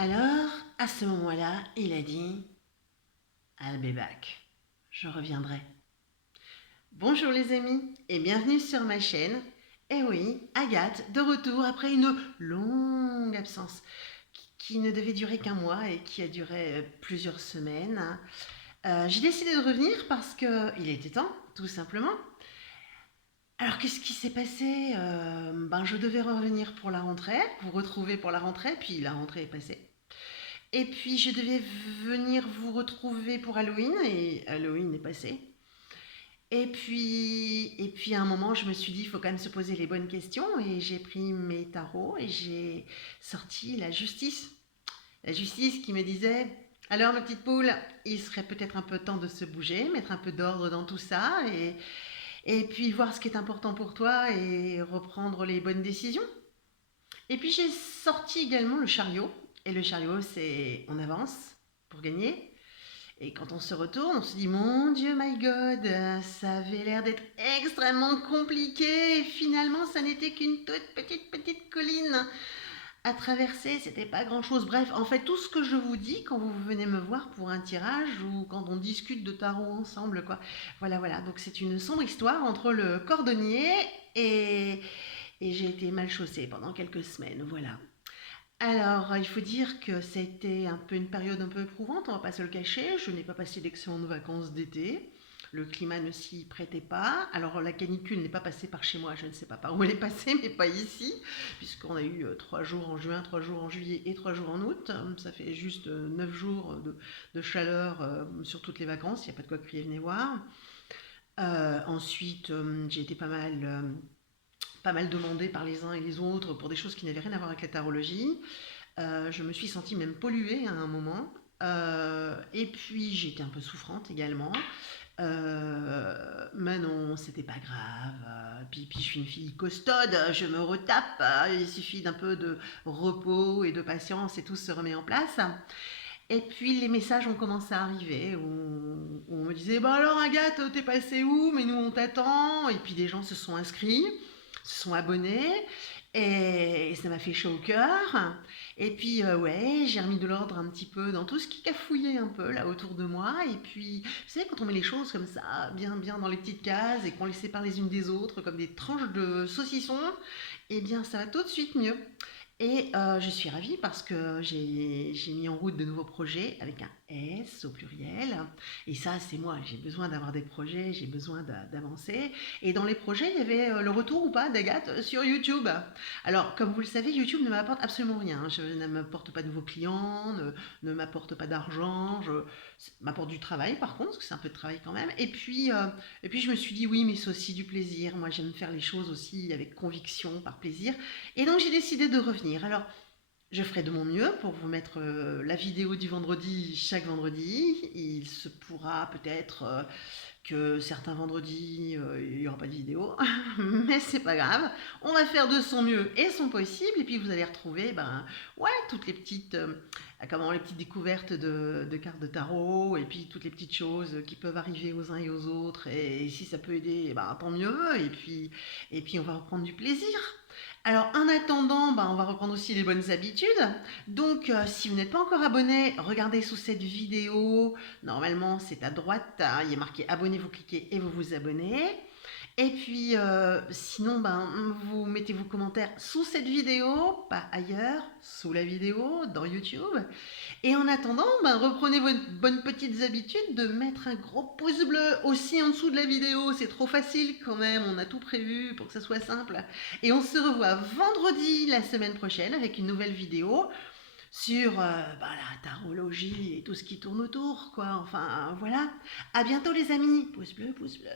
Alors, à ce moment-là, il a dit I'll be back. Je reviendrai. Bonjour les amis et bienvenue sur ma chaîne. Eh oui, Agathe, de retour après une longue absence qui ne devait durer qu'un mois et qui a duré plusieurs semaines. J'ai décidé de revenir parce qu'il était temps, tout simplement. Alors, qu'est-ce qui s'est passé? Je devais revenir pour la rentrée, vous retrouver pour la rentrée, puis la rentrée est passée. Et puis je devais venir vous retrouver pour Halloween et Halloween est passé. Et puis à un moment, je me suis dit, il faut quand même se poser les bonnes questions et j'ai pris mes tarots et j'ai sorti la justice. La justice qui me disait, alors ma petite poule, il serait peut-être un peu temps de se bouger, mettre un peu d'ordre dans tout ça et puis voir ce qui est important pour toi et reprendre les bonnes décisions. Et puis j'ai sorti également le chariot. Et le chariot, c'est on avance pour gagner. Et quand on se retourne, on se dit mon Dieu, my God, ça avait l'air d'être extrêmement compliqué. Et finalement, ça n'était qu'une toute petite colline à traverser. C'était pas grand chose. Bref, en fait, tout ce que je vous dis quand vous venez me voir pour un tirage ou quand on discute de tarot ensemble, quoi. Voilà, voilà. Donc c'est une sombre histoire entre le cordonnier et, et j'ai été mal chaussée pendant quelques semaines. Voilà. Alors, il faut dire que ça a été un peu une période un peu éprouvante, on va pas se le cacher. Je n'ai pas passé d'excellentes vacances d'été. Le climat ne s'y prêtait pas. Alors, la canicule n'est pas passée par chez moi, je ne sais pas par où elle est passée, mais pas ici, puisqu'on a eu 3 jours en juin, 3 jours en juillet et 3 jours en août. Ça fait juste 9 jours de chaleur sur toutes les vacances, il n'y a pas de quoi crier, venez voir. Ensuite, j'ai été pas mal demandée par les uns et les autres pour des choses qui n'avaient rien à voir avec la tarologie. Je me suis sentie même polluée à un moment. Et puis j'étais un peu souffrante également. Mais non, c'était pas grave. Puis je suis une fille costaude, je me retape. Il suffit d'un peu de repos et de patience et tout se remet en place. Et puis les messages ont commencé à arriver où on me disait bah alors Agathe, t'es passée où? Mais nous on t'attend. Et puis des gens se sont inscrits, se sont abonnés et ça m'a fait chaud au cœur. Et puis ouais, j'ai remis de l'ordre un petit peu dans tout ce qui cafouillait un peu là autour de moi. Et puis vous savez quand on met les choses comme ça, bien bien dans les petites cases et qu'on les sépare les unes des autres comme des tranches de saucisson, eh bien ça va tout de suite mieux. Et je suis ravie parce que j'ai mis en route de nouveaux projets avec un S au pluriel. Et ça, c'est moi. J'ai besoin d'avoir des projets, j'ai besoin d'avancer. Et dans les projets, il y avait le retour ou pas d'Agathe sur YouTube. Alors, comme vous le savez, YouTube ne m'apporte absolument rien. Je ne m'apporte pas de nouveaux clients, ne m'apporte pas d'argent. M'apporte du travail par contre, parce que c'est un peu de travail quand même. Et puis je me suis dit, oui, mais c'est aussi du plaisir. Moi, j'aime faire les choses aussi avec conviction, par plaisir. Et donc, j'ai décidé de revenir. Alors, je ferai de mon mieux pour vous mettre la vidéo du vendredi chaque vendredi. Il se pourra peut-être que certains vendredis, il n'y aura pas de vidéo, mais c'est pas grave. On va faire de son mieux et son possible. Et puis vous allez retrouver, ouais, toutes les petites, les petites découvertes de cartes de tarot et puis toutes les petites choses qui peuvent arriver aux uns et aux autres. Et si ça peut aider, tant mieux. Et puis on va reprendre du plaisir. Alors, en attendant, on va reprendre aussi les bonnes habitudes. Donc, si vous n'êtes pas encore abonné, regardez sous cette vidéo. Normalement, c'est à droite. Il y a marqué abonnez, vous cliquez et vous vous abonnez. Et puis, sinon, vous mettez vos commentaires sous cette vidéo, pas ailleurs, sous la vidéo, dans YouTube. Et en attendant, reprenez vos bonnes petites habitudes de mettre un gros pouce bleu aussi en dessous de la vidéo. C'est trop facile quand même, on a tout prévu pour que ça soit simple. Et on se revoit vendredi la semaine prochaine avec une nouvelle vidéo sur la tarologie et tout ce qui tourne autour, quoi. Enfin, voilà. À bientôt les amis. Pouce bleu, pouce bleu.